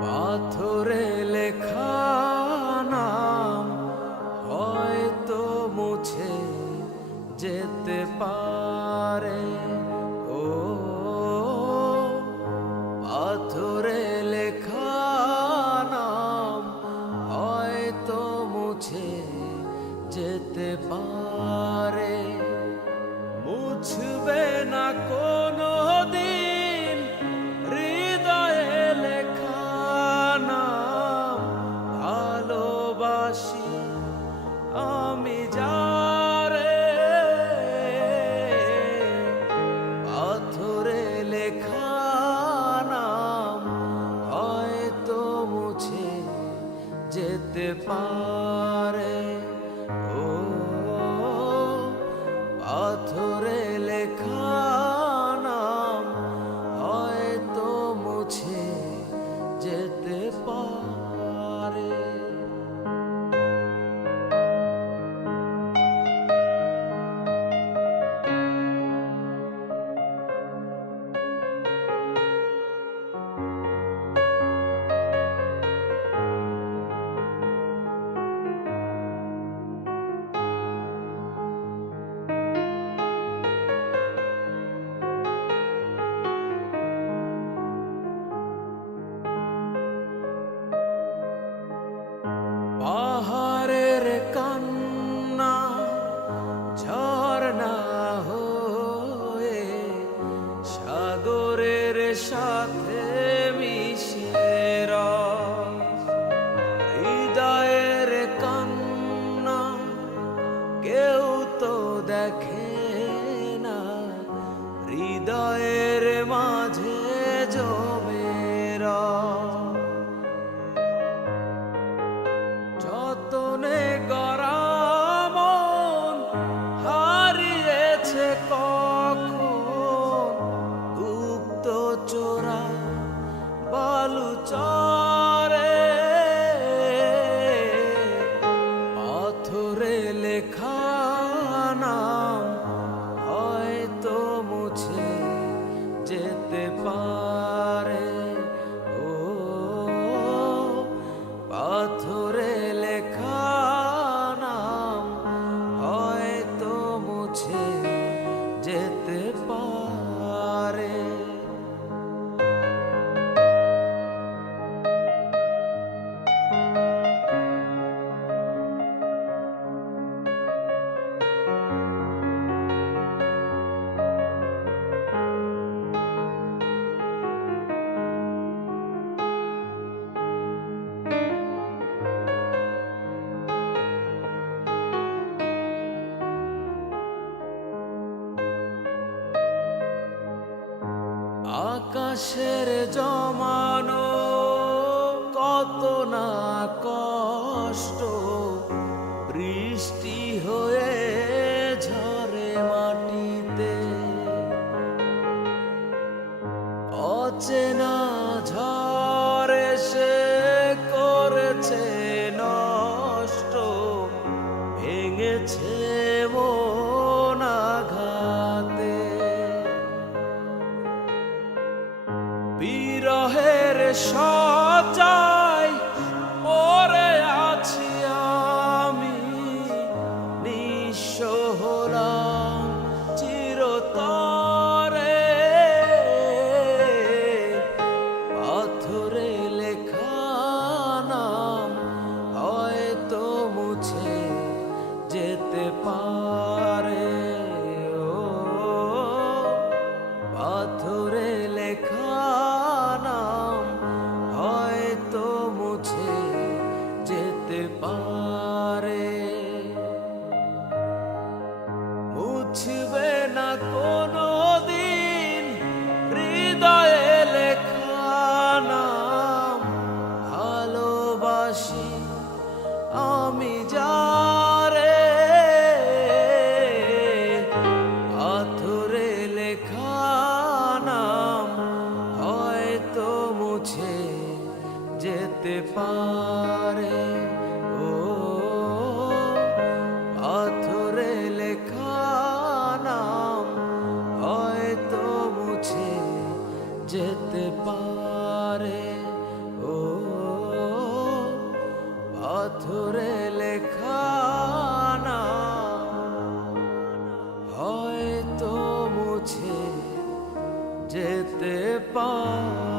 পাথরে লেখা নাম হয়তো মুছে যেতে পারে। ও পাথরে লেখা নাম হয়তো মুছে যেতে পারে। মুছবে না কোনো দিন হৃদয়ে লেখা নাম। ভালোবাসি আমি যারে, পাথরে লেখা নাম হয়তো মুছে যেতে পারে। ও পাথরে লেখা নাম হয়তো মুছে যেতে পারে। পাহাড়ের কান্না ঝরনা হয়ে সাগরের সাথে মিশে রয়। হৃদয়ের কান্না কেউ তো দেখে না, হৃদয়ের মাঝে জমে রয়। যতনে গড়া মন হারিয়েছে কখন গুপ্ত চোরা বালুচরে। পাথরে লেখা নাম হয়তো মুছে যেতে পারে। ও পাথরে লেখা নাম হয়তো মুছে যেতে পারে। আকাশের জমানো কত না কষ্ট বৃষ্টি হয়ে ঝরে মাটিতে। অচেনা ঝড়ে সে করেছে নষ্ট, ভেঙেছে মন আঘাতে। বিরহের শয্যায় পড়ে আছি আমি, নিঃস্ব হলাম চিরতরে। পাথরে লেখা নাম হয়তো মুছে যেতে পারে। ও পাথরে লেখা নাম হয়তো মুছে যেতে পারে। মুছবে না কোনো দিন হৃদয়ে লেখা নাম। ভালোবাসি আমি যারে, পাথরে লেখা নাম হয়তো মুছে যেতে পারে। ও পাথরে লেখা নাম হয়তো মুছে যেতে পারে। ও পাথরে লেখা নাম হয়তো মুছে যেতে পারে।